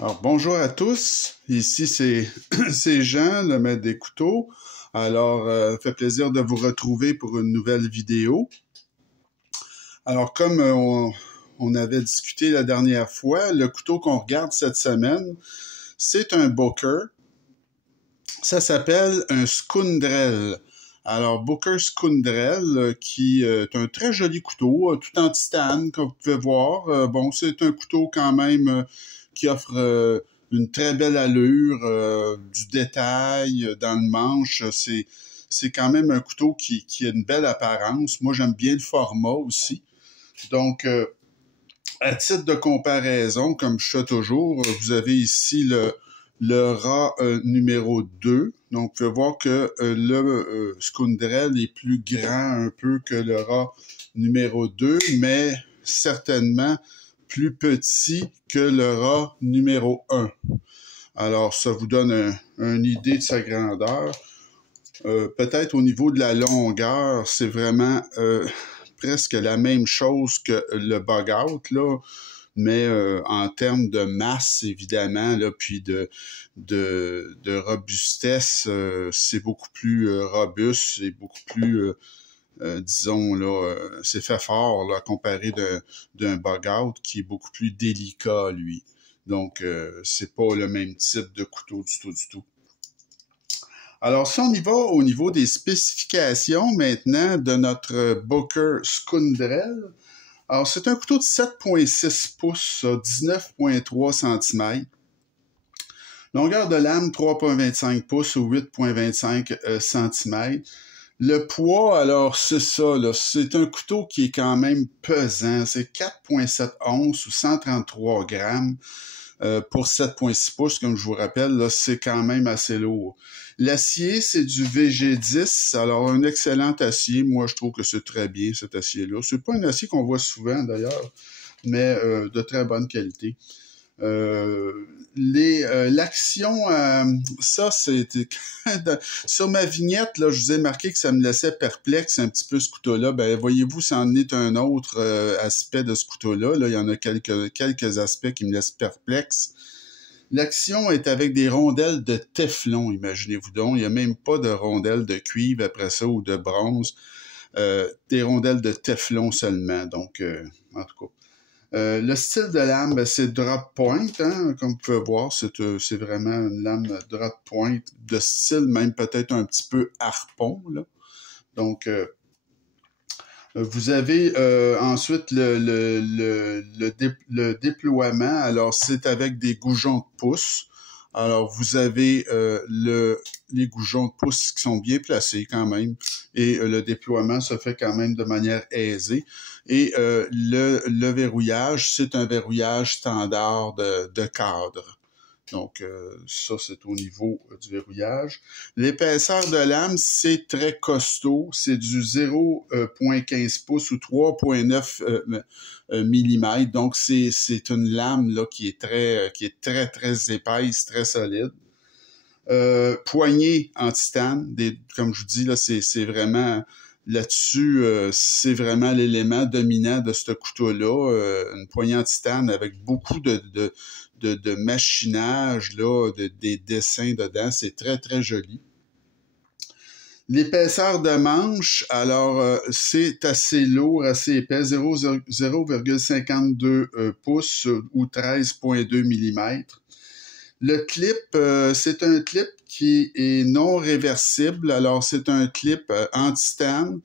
Alors, bonjour à tous. Ici, c'est Jean, le maître des couteaux. Alors, fait plaisir de vous retrouver pour une nouvelle vidéo. Alors, comme on avait discuté la dernière fois, le couteau qu'on regarde cette semaine, c'est un Booker. Ça s'appelle un Skundrel. Alors, Booker Skundrel, qui est un très joli couteau, tout en titane, comme vous pouvez voir. Bon, c'est un couteau quand même qui offre une très belle allure, du détail dans le manche. C'est quand même un couteau qui a une belle apparence. Moi, j'aime bien le format aussi. Donc, à titre de comparaison, comme je fais toujours, vous avez ici le rat numéro 2. Donc, vous pouvez voir que le Skundrel est plus grand un peu que le rat numéro 2, mais certainement plus petit que le rat numéro 1. Alors, ça vous donne une idée de sa grandeur. Peut-être au niveau de la longueur, c'est vraiment presque la même chose que le bug-out, là, mais en termes de masse, évidemment, là, puis de robustesse, c'est beaucoup plus robuste, c'est beaucoup plus, disons, là, c'est fait fort, là, comparé d'un bug-out qui est beaucoup plus délicat, lui. Donc, c'est pas le même type de couteau du tout, du tout. Alors, si on y va au niveau des spécifications maintenant de notre Booker Skundrel, alors c'est un couteau de 7,6 pouces, 19,3 cm. Longueur de lame 3,25 pouces ou 8,25 cm. Le poids, alors c'est ça, là, c'est un couteau qui est quand même pesant. C'est 4,7 onces ou 133 grammes. Pour 7,6 pouces, comme je vous rappelle, là, c'est quand même assez lourd. L'acier, c'est du VG10, alors un excellent acier. Moi, je trouve que c'est très bien, cet acier-là. C'est pas un acier qu'on voit souvent, d'ailleurs, mais de très bonne qualité. L'action, ça, c'était sur ma vignette, là, je vous ai marqué que ça me laissait perplexe un petit peu ce couteau-là. Ben, voyez-vous, ça en est un autre aspect de ce couteau-là. Là, il y en a quelques aspects qui me laissent perplexe. L'action est avec des rondelles de téflon, imaginez-vous donc. Il n'y a même pas de rondelles de cuivre après ça ou de bronze. Des rondelles de téflon seulement. Donc, en tout cas. Le style de lame, ben, c'est drop point, hein, comme vous pouvez voir, c'est vraiment une lame drop point de style, même peut-être un petit peu harpon, là. Donc, vous avez ensuite le déploiement. Alors, c'est avec des goujons de pouce. Alors, vous avez les goujons de pouce qui sont bien placés quand même. Et le déploiement se fait quand même de manière aisée. Et le verrouillage, c'est un verrouillage standard de cadre. Donc, ça, c'est au niveau du verrouillage. L'épaisseur de lame, c'est très costaud. C'est du 0,15 pouces ou 3,9 mm. Donc, c'est une lame là qui est très, très épaisse, très solide. Poignée en titane. Comme je vous dis, là, c'est vraiment... Là-dessus, c'est vraiment l'élément dominant de ce couteau-là. Une poignée en titane avec beaucoup de machinage, là, des dessins dedans. C'est très, très joli. L'épaisseur de manche, alors, c'est assez lourd, assez épais, 0,52 pouces ou 13,2 mm. Le clip, c'est un clip qui est non réversible. Alors, c'est un clip en titane,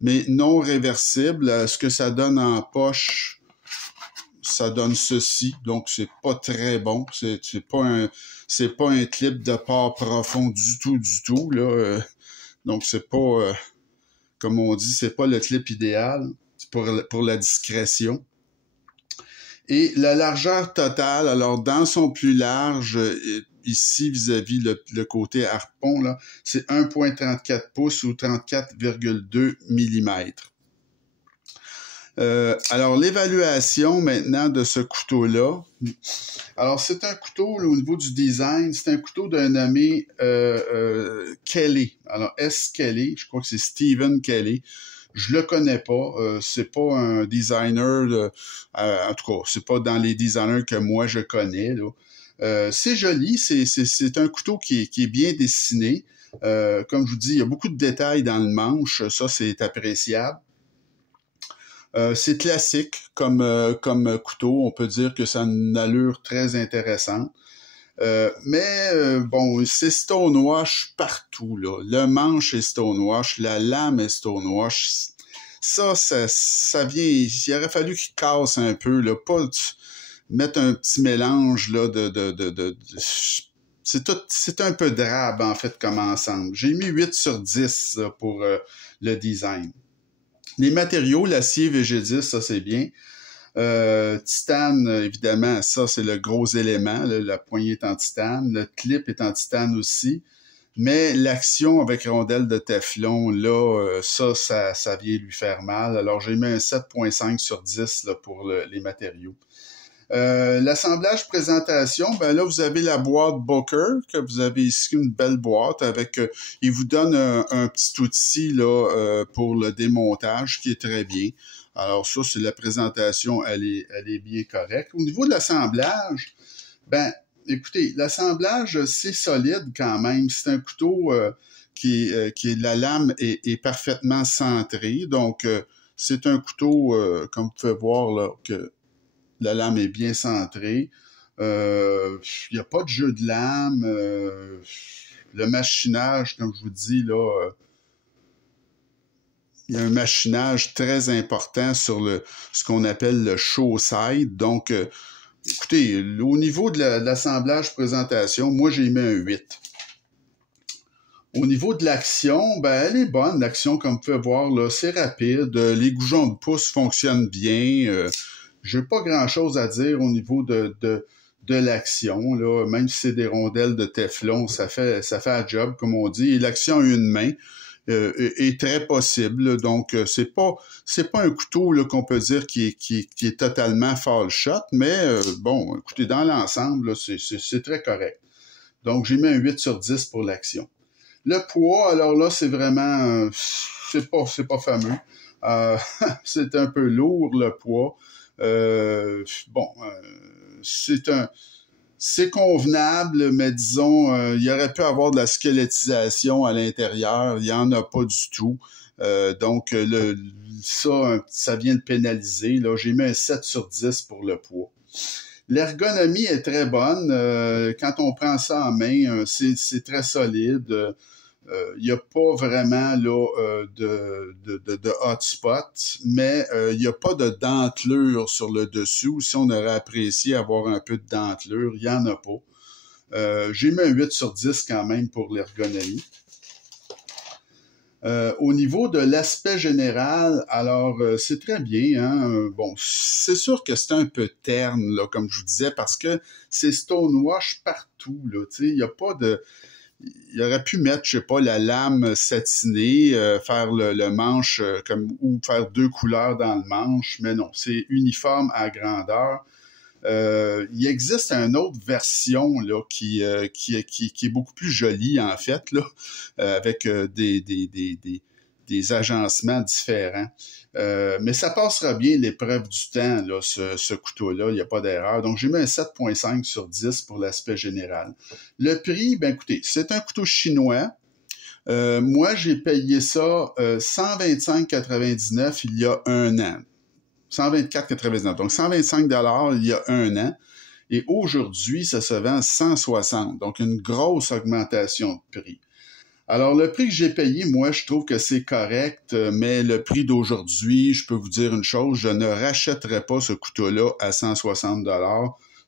mais non réversible. Ce que ça donne en poche, ça donne ceci. Donc, c'est pas très bon. C'est pas un clip de port profond du tout, là. Donc, c'est pas, comme on dit, c'est pas le clip idéal pour la discrétion. Et la largeur totale, alors dans son plus large, ici vis-à-vis le côté harpon, là, c'est 1,34 pouces ou 34,2 mm. Alors l'évaluation maintenant de ce couteau-là. Alors c'est un couteau, là, au niveau du design, c'est un couteau d'un nommé Kelly. Alors S. Kelly, je crois que c'est Stephen Kelly. Je le connais pas. C'est pas un designer. En tout cas, c'est pas dans les designers que moi je connais, là. C'est joli, c'est un couteau qui est bien dessiné. Comme je vous dis, il y a beaucoup de détails dans le manche, ça c'est appréciable. C'est classique comme couteau, on peut dire que ça a une allure très intéressante. Bon, c'est stonewash partout, là. Le manche est stonewash, la lame est stonewash. Ça vient, il aurait fallu qu'il casse un peu, là, pas mettre un petit mélange, là, c'est un peu drabe, en fait, comme ensemble. J'ai mis 8 sur 10 là, pour le design. Les matériaux, l'acier VG10, ça c'est bien. Titane, évidemment, ça c'est le gros élément. Là, la poignée est en titane. Le clip est en titane aussi. Mais l'action avec rondelle de Teflon, là, ça vient lui faire mal. Alors j'ai mis un 7.5 sur 10 là, pour les matériaux. L'assemblage présentation, ben là, vous avez la boîte Booker, que vous avez ici une belle boîte avec, il vous donne un petit outil là pour le démontage qui est très bien. Alors ça, c'est la présentation, elle est bien correcte. Au niveau de l'assemblage, ben, écoutez, l'assemblage, c'est solide quand même. C'est un couteau qui est la lame est parfaitement centrée. Donc, c'est un couteau, comme vous pouvez voir là, que la lame est bien centrée. Il n'y a pas de jeu de lame. Le machinage, comme je vous dis, là, il y a un machinage très important sur ce qu'on appelle le show side. Donc, écoutez, au niveau de l'assemblage présentation, moi, j'ai mis un 8. Au niveau de l'action, ben, elle est bonne, l'action, comme vous pouvez voir, là, c'est rapide. Les goujons de pouce fonctionnent bien. J'ai pas grand-chose à dire au niveau de l'action, là. Même si c'est des rondelles de Teflon, ça fait la job, comme on dit. Et l'action à une main est très possible. Donc, c'est pas un couteau là, qu'on peut dire qui est totalement fall shot, mais bon, écoutez, dans l'ensemble, c'est très correct. Donc, j'ai mis un 8 sur 10 pour l'action. Le poids, alors là, c'est vraiment... c'est pas fameux. C'est un peu lourd, le poids. C'est convenable, mais disons, il y aurait pu avoir de la squelettisation à l'intérieur. Il n'y en a pas du tout. Donc, ça vient de pénaliser. Là, j'ai mis un 7 sur 10 pour le poids. L'ergonomie est très bonne. Quand on prend ça en main, c'est très solide. Il n'y a pas vraiment là, de hotspot, mais il n'y a pas de dentelure sur le dessus. Si on aurait apprécié avoir un peu de dentelure, il n'y en a pas. J'ai mis un 8 sur 10 quand même pour l'ergonomie. Au niveau de l'aspect général, alors c'est très bien. Hein? Bon, c'est sûr que c'est un peu terne, là, comme je vous disais, parce que c'est stonewash partout. Là, il n'y a pas de... Il aurait pu mettre, je sais pas, la lame satinée, faire le manche ou faire 2 couleurs dans le manche, mais non, c'est uniforme à grandeur. Il existe une autre version là qui est beaucoup plus jolie en fait là, avec des agencements différents. Mais ça passera bien l'épreuve du temps, là, ce couteau-là, il n'y a pas d'erreur. Donc, j'ai mis un 7.5 sur 10 pour l'aspect général. Le prix, ben écoutez, c'est un couteau chinois. Moi, j'ai payé ça 125,99 il y a un an. 124,99. Donc, 125 $ il y a un an. Et aujourd'hui, ça se vend 160. Donc, une grosse augmentation de prix. Alors, le prix que j'ai payé, moi, je trouve que c'est correct, mais le prix d'aujourd'hui, je peux vous dire une chose, je ne rachèterai pas ce couteau-là à 160 $.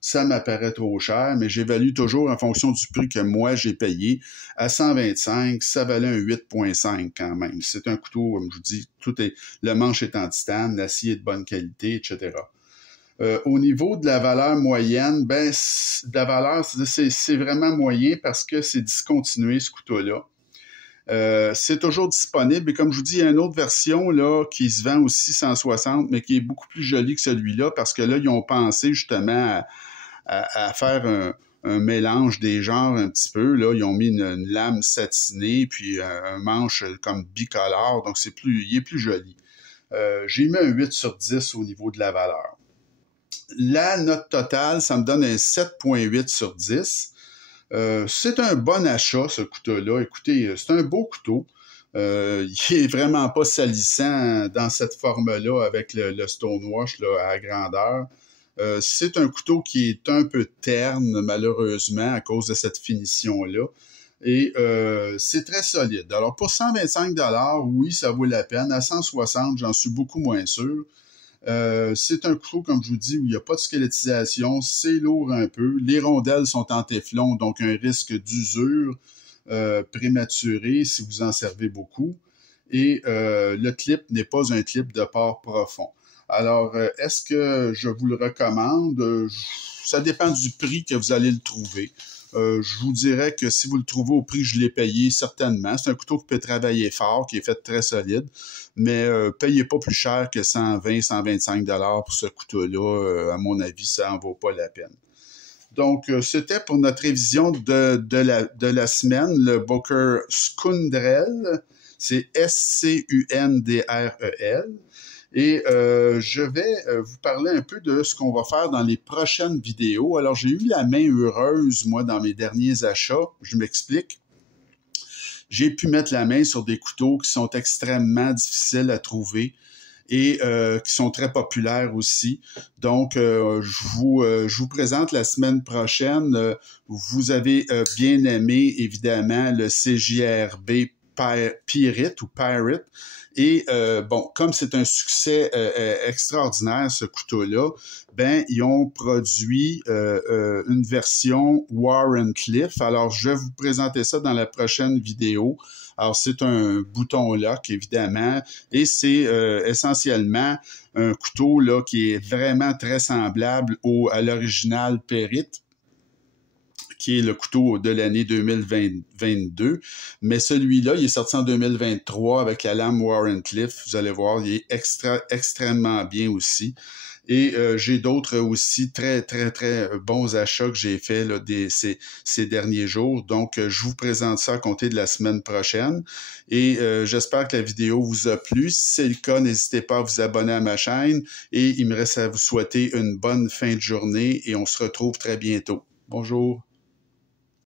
Ça m'apparaît trop cher, mais j'évalue toujours en fonction du prix que moi, j'ai payé. À 125, ça valait un 8.5 quand même. C'est un couteau, comme je vous dis, le manche est en titane, l'acier est de bonne qualité, etc. Au niveau de la valeur moyenne, ben, la valeur, c'est vraiment moyen parce que c'est discontinué, ce couteau-là. C'est toujours disponible et comme je vous dis, il y a une autre version là qui se vend aussi 160, mais qui est beaucoup plus jolie que celui-là parce que là, ils ont pensé justement à faire un mélange des genres un petit peu. Là, ils ont mis une lame satinée puis un manche comme bicolore, donc il est plus joli. J'ai mis un 8 sur 10 au niveau de la valeur. la note totale, ça me donne un 7,8 sur 10. C'est un bon achat, ce couteau-là. Écoutez, c'est un beau couteau. Il est vraiment pas salissant dans cette forme-là avec le stonewash là, à grandeur. C'est un couteau qui est un peu terne, malheureusement, à cause de cette finition-là. Et c'est très solide. Alors, pour 125 $, oui, ça vaut la peine. À 160 $, j'en suis beaucoup moins sûr. C'est un couteau, comme je vous dis, où il n'y a pas de squelettisation. C'est lourd un peu. Les rondelles sont en téflon, donc un risque d'usure prématuré si vous en servez beaucoup. Et le clip n'est pas un clip de port profond. Alors, est-ce que je vous le recommande? Ça dépend du prix que vous allez le trouver. Je vous dirais que si vous le trouvez au prix que je l'ai payé, certainement. C'est un couteau qui peut travailler fort, qui est fait très solide, mais payez pas plus cher que 120, 125 $ pour ce couteau-là. À mon avis, ça en vaut pas la peine. Donc, c'était pour notre révision de la semaine, le Booker Skundrel. C'est Skundrel. Et je vais vous parler un peu de ce qu'on va faire dans les prochaines vidéos. Alors, j'ai eu la main heureuse, moi, dans mes derniers achats. Je m'explique. J'ai pu mettre la main sur des couteaux qui sont extrêmement difficiles à trouver et qui sont très populaires aussi. Donc, je vous présente la semaine prochaine. Vous avez bien aimé, évidemment, le CJRB Pirate ou Pirate. Et bon, comme c'est un succès extraordinaire, ce couteau-là, ben ils ont produit une version Wharncliffe. Alors, je vais vous présenter ça dans la prochaine vidéo. Alors, c'est un bouton lock, évidemment, et c'est essentiellement un couteau là qui est vraiment très semblable à l'original Perrite, qui est le couteau de l'année 2022. Mais celui-là, il est sorti en 2023 avec la lame Wharncliffe. Vous allez voir, il est extrêmement bien aussi. Et j'ai d'autres aussi très bons achats que j'ai faits là, ces derniers jours. Donc, je vous présente ça à compter de la semaine prochaine. Et j'espère que la vidéo vous a plu. Si c'est le cas, n'hésitez pas à vous abonner à ma chaîne. Et il me reste à vous souhaiter une bonne fin de journée et on se retrouve très bientôt. Bonjour.